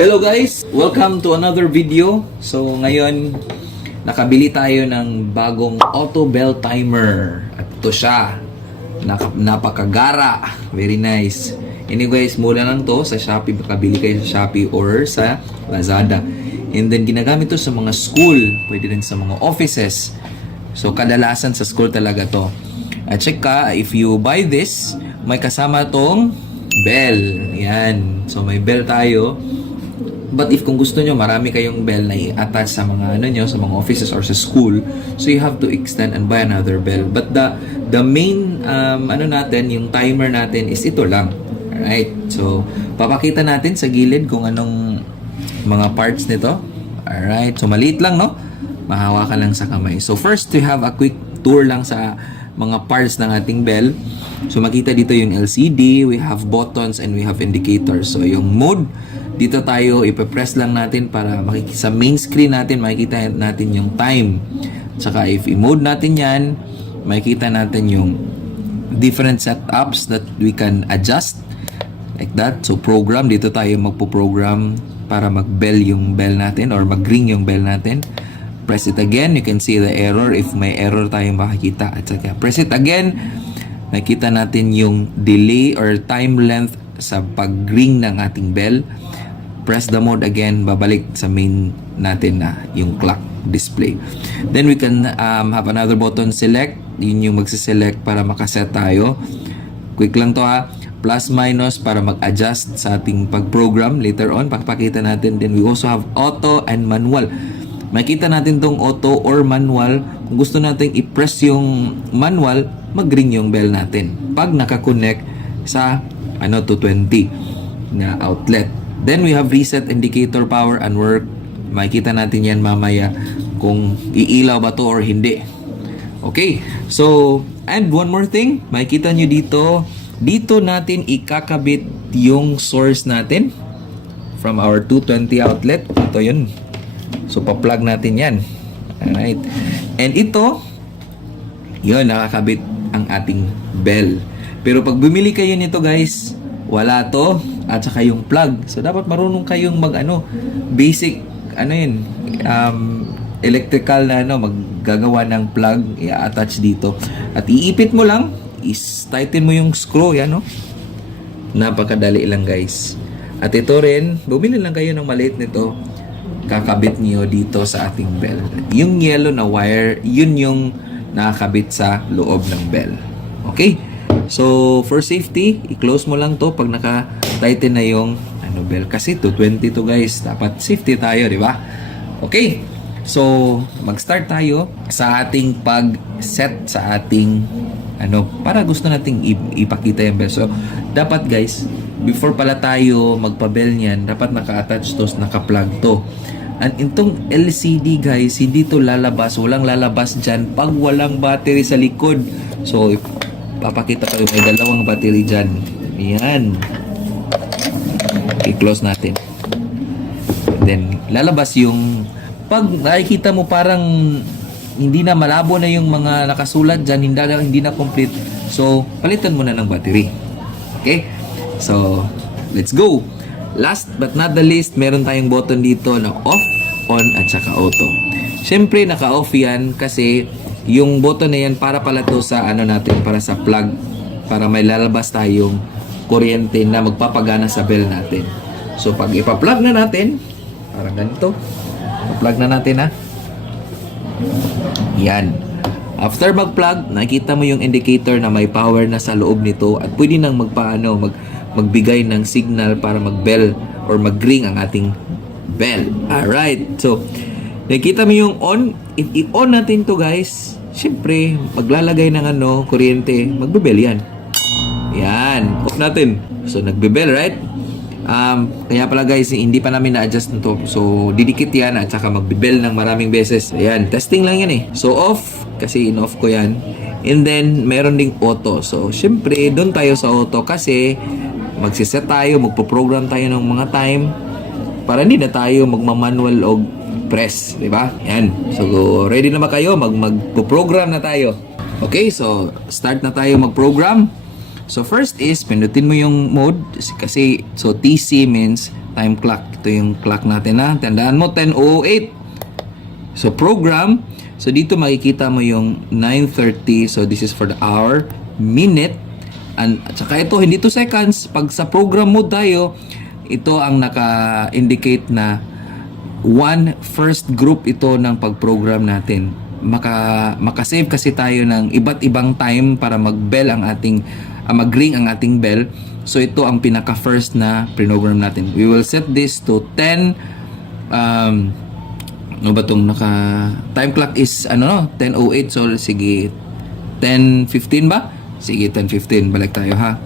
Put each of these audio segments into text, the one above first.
Hello guys! Welcome to another video. So ngayon, nakabili tayo ng bagong auto bell timer. At ito siya. Napakagara. Very nice. Anyways, mura lang to sa Shopee. Makabili kayo sa Shopee or sa Lazada. And then ginagamit to sa mga school. Pwede rin sa mga offices. So kadalasan sa school talaga to. At check ka, if you buy this, may kasama tong bell. Yan. So may bell tayo. But if kung gusto nyo, marami kayong bell na i-attach sa mga sa mga offices or sa school, so you have to extend and buy another bell. But the main natin, yung timer natin is ito lang. Alright? So papakita natin sa gilid kung anong mga parts nito. Alright? So maliit lang, no? Mahawakan lang sa kamay. So first, we have a quick tour lang sa mga parts ng ating bell. So makita dito yung LCD, we have buttons, and we have indicators. So yung mode, dito tayo ipe-press lang natin para sa main screen natin makikita natin yung time. Tsaka if i-mode natin yan, makikita natin yung different setups that we can adjust like that. So program, dito tayo magpo-program para mag-bell yung bell natin or mag-ring yung bell natin. Press it again, you can see the error if may error tayong makikita. At saka press it again, nakita natin yung delay or time length sa pag-ring ng ating bell. Press the mode again, babalik sa main natin na yung clock display. Then we can have another button, select. Yun yung magsiselect para makaset tayo. Quick lang to ha. Plus minus para mag-adjust sa ating pag-program later on. Pakipakita natin. Then we also have auto and manual. Makita natin tong auto or manual. Kung gusto natin i-press yung manual, mag-ring yung bell natin. Pag nakakonect sa 220 na outlet. Then we have reset indicator power and work. Makikita natin yan mamaya kung iilaw ba to or hindi. Okay. So, and one more thing. Makikita nyo dito. Dito natin ikakabit yung source natin from our 220 outlet. Ito yun. So, pa-plug natin yan. Alright. And ito, yun, nakakabit ang ating bell. Pero pag bumili kayo nito guys, wala to at saka yung plug. So dapat marunong kayong basic electrical na maggagawa ng plug, i-attach dito. At iipit mo lang, is-tighten mo yung screw, yan no. Napakadali lang guys. At ito rin, bumili lang kayo ng maliit nito. Kakabit niyo dito sa ating bell. Yung yellow na wire, yun yung nakakabit sa loob ng bell. Okay? So, for safety, i-close mo lang to pag naka-tighten na yung bell. Kasi 220 to guys. Dapat safety tayo, di ba? Okay. So, mag-start tayo sa ating pag-set sa ating para gusto nating ipakita yung bell. So, dapat guys, before pala tayo magpa-bell niyan, dapat naka-attach to, naka-plug to. And itong LCD guys, hindi to lalabas. Walang lalabas dyan pag walang battery sa likod. So, papakita ko may dalawang battery dyan. Ayan. I-close natin. Then, lalabas yung pag nakikita mo parang hindi na malabo na yung mga nakasulat dyan, hindi na complete. So, palitan mo na ng battery. Okay? So, let's go! Last but not the least, meron tayong button dito na off, on, at saka auto. Siyempre, naka-off yan kasi yung button na yan para pala to sa natin, para sa plug, para may lalabas tayong kuryente na magpapagana sa bell natin. So pag ipa-plug na natin, parang ganito, ipa-plug na natin ha. Yan. After mag-plug, nakita mo yung indicator na may power na sa loob nito at pwede nang magbigay ng signal para mag-bell or mag-ring ang ating bell. Alright. So, nakita mo yung on. If i-on natin to guys, syempre, maglalagay ng kuryente, magbe-bell yan. Yan. Off natin. So, nagbe-bell, right? Kaya pala guys, hindi pa namin na-adjust nito. So, didikit yan at saka magbe-bell ng maraming beses. Ayan. Testing lang yan eh. So, off. Kasi in-off ko yan. And then, meron ding auto. So, syempre, doon tayo sa auto kasi magsiset tayo, magpo-program tayo ng mga time para hindi na tayo magmamanual o press, di ba? Yan. So, ready na ba kayo? Magpo-program na tayo. Okay, so start na tayo mag-program. So first is, pindutin mo yung mode kasi so TC means time clock. Ito yung clock natin ha. Tandaan mo, 10:08. So, program. So, dito makikita mo yung 9:30. So, this is for the hour, minute, at saka ito, hindi to seconds. Pag sa program mode tayo, ito ang naka-indicate na first group ito ng pag-program natin. Makasave kasi tayo ng iba't ibang time para mag-bell ang ating mag-ring ang ating bell. So ito ang pinaka-first na program natin. We will set this to 10 ano ba tong time clock is 10:08. So sige 10:15 ba? Sige 10:15 balik tayo ha.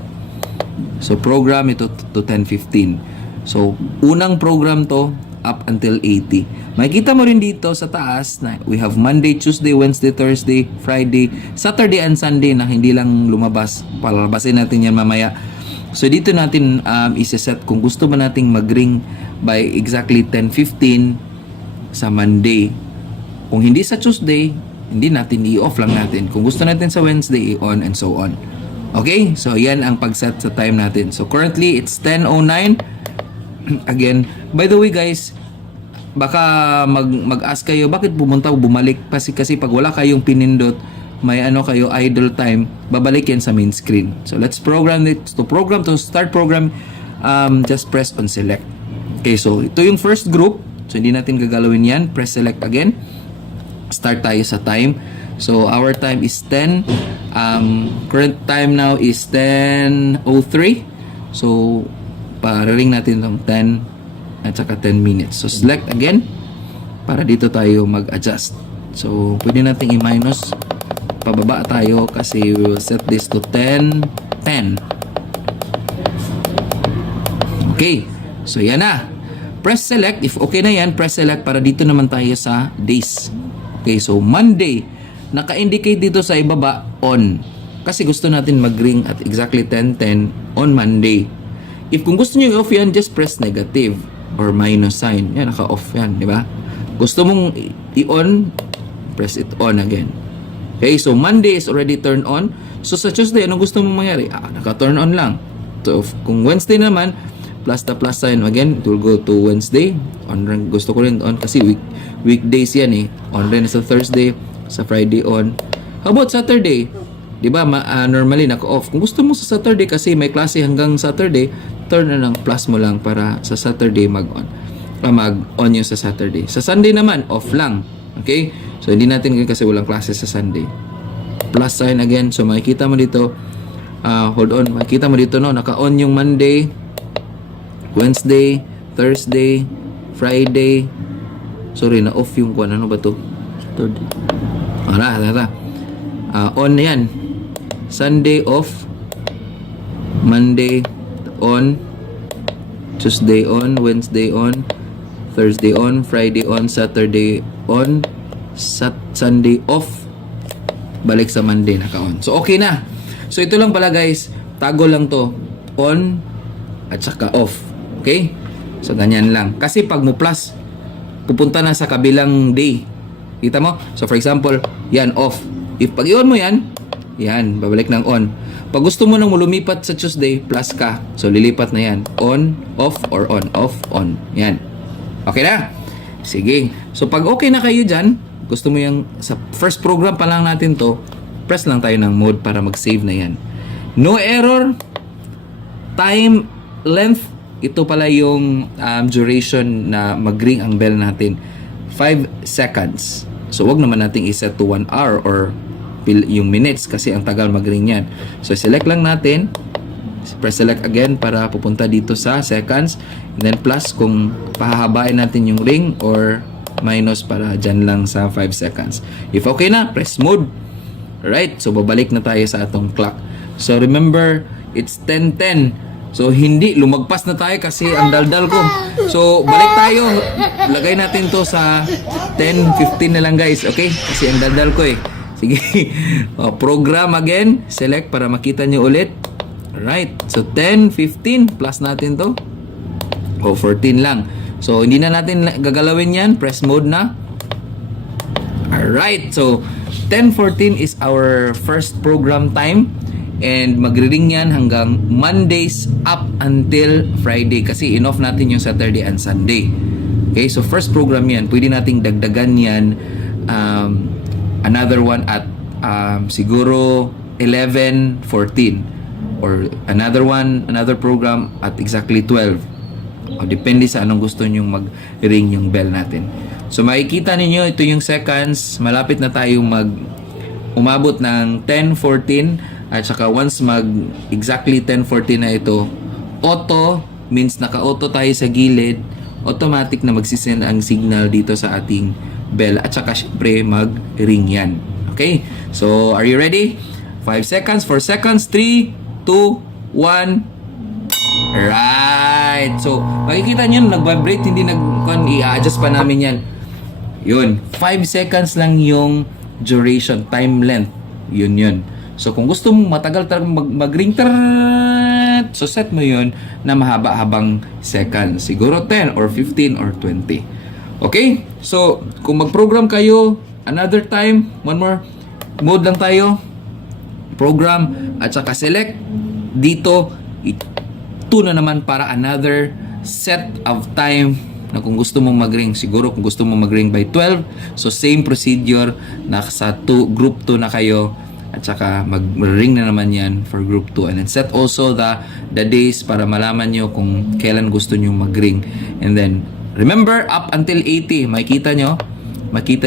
So program ito to 10:15. So unang program to up until 80. Makikita mo rin dito sa taas na we have Monday, Tuesday, Wednesday, Thursday, Friday, Saturday and Sunday na hindi lang lumabas. Palabasin natin yan mamaya. So dito natin isa-set kung gusto mo nating mag-ring by exactly 10:15 sa Monday. Kung hindi sa Tuesday, hindi natin i-off lang natin. Kung gusto natin sa Wednesday, i-on and so on. Okay? So yan ang pag-set sa time natin. So currently, it's 10:09. Again, by the way guys, baka mag-ask kayo bakit bumalik kasi pag wala kayong pinindot, may kayo idle time, babalik yan sa main screen. So let's program it. To start program, just press on select. Okay, so ito yung first group. So hindi natin gagalawin yan. Press select again. Start tayo sa time. So our time is 10. Current time now is 10:03. So pa-ring natin ng 10 at saka 10 minutes. So select again para dito tayo mag-adjust. So pwede nating i-minus pababa tayo kasi we will set this to 10:10. Okay. So yan na. Press select. If okay na yan, press select para dito naman tayo sa days. Okay, so Monday. Naka-indicate dito sa ibaba on. Kasi gusto natin mag-ring at exactly 10:10 on Monday. If kung gusto niyo i-off yan, just press negative or minus sign. Yan, naka-off yan, di ba? Gusto mong i-on, press it on again. Okay, so Monday is already turned on. So sa Tuesday, anong gusto mong mangyari? Naka-turn on lang. So kung Wednesday naman, plus the plus sign again, it will go to Wednesday. On rin, gusto ko rin on kasi weekdays yan eh. On rin sa Thursday, sa Friday on. How about Saturday? Diba, normally naka-off. Kung gusto mo sa Saturday kasi may klase hanggang Saturday, turn na ng plus mo lang para sa Saturday mag-on. Mag-on yung sa Saturday. Sa Sunday naman, off lang. Okay? So, hindi natin kasi walang klase sa Sunday. Plus sign again. So, makikita mo dito, hold on, makikita mo dito, no, naka-on yung Monday, Wednesday, Thursday, Friday. Sorry, na-off yung kung ano ba to? Saturday. On na yan. Sunday off, Monday on, Tuesday on, Wednesday on, Thursday on, Friday on, Saturday on, Sunday off, balik sa Monday naka-on. So okay na. So ito lang pala guys, tago lang to, on at saka off. Okay? So ganyan lang. Kasi pag mo plus, pupunta na sa kabilang day. Kita mo? So for example, yan off. If pag i-on mo yan, yan, babalik ng on. Pag gusto mo nang lumipat sa Tuesday, plus ka. So, lilipat na yan. On, off, or on, off, on. Yan. Okay na? Sige. So, pag okay na kayo dyan, gusto mo yung, sa first program pa lang natin to, press lang tayo ng mode para mag-save na yan. No error. Time, length, ito pala yung duration na mag-ring ang bell natin. 5 seconds. So, wag naman nating iset to 1 hour or yung minutes kasi ang tagal mag-ring yan. So, select lang natin. Press select again para pupunta dito sa seconds. And then plus kung pahahabain natin yung ring or minus para dyan lang sa 5 seconds. If okay na, press mode. Alright, so babalik na tayo sa atong clock. So, remember, it's 10:10. So, hindi, lumagpas na tayo kasi ang daldal ko. So, balik tayo. Lagay natin to sa 10:15 na lang guys. Okay? Kasi ang daldal ko eh. Sige. Program again. Select para makita nyo ulit. Alright. So, 10:15 plus natin to. 14 lang. So, hindi na natin gagalawin yan. Press mode na. Alright. So, 10:14 is our first program time. And magre-ring yan hanggang Mondays up until Friday kasi in-off natin yung Saturday and Sunday. Okay, so first program yan. Pwede nating dagdagan yan another one at siguro 11, 14 or another program at exactly 12. O, depende sa anong gusto nyong mag-ring yung bell natin. So makikita ninyo ito yung seconds. Malapit na tayong umabot ng 10, 14 at saka once exactly 10:40 na ito, auto means naka-auto tayo sa gilid, automatic na magsisend ang signal dito sa ating bell at saka syempre mag-ring yan. Okay? So, are you ready? 5 seconds, 4 seconds, 3, 2, 1. Right. So, makikita nyo, nag-vibrate, hindi i-adjust pa namin yan. Yun. 5 seconds lang yung duration, time length. Yun. So, kung gusto mong matagal talagang mag-ring, so set mo yun na mahaba-habang seconds. Siguro 10 or 15 or 20. Okay? So, kung mag-program kayo, another time, one more mode lang tayo. Program at saka select. Dito, ito na naman para another set of time na kung gusto mong mag-ring. Siguro kung gusto mong mag-ring by 12, so same procedure na sa group 2 na kayo. At saka mag-ring na naman yan for group 2. And then set also the days para malaman nyo kung kailan gusto nyo mag-ring. And then, remember, up until 80. Makita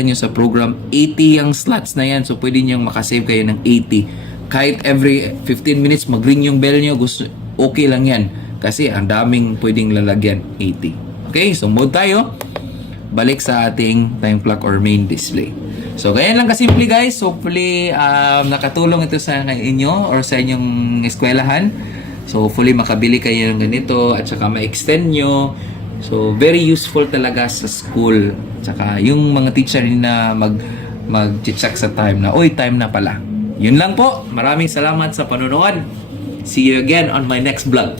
nyo sa program, 80 yung slots na yan. So, pwede nyo makasave kayo ng 80. Kahit every 15 minutes mag-ring yung bell nyo, okay lang yan. Kasi ang daming pwedeng lalagyan, 80. Okay, so mode tayo. Balik sa ating time clock or main display. So, ganyan lang kasimple guys. Hopefully, nakatulong ito sa inyo or sa inyong eskwelahan. So, hopefully, makabili kayo ng ganito at saka ma-extend nyo. So, very useful talaga sa school. At saka, yung mga teacher na mag-check sa time na, time na pala. Yun lang po. Maraming salamat sa panonood. See you again on my next vlog.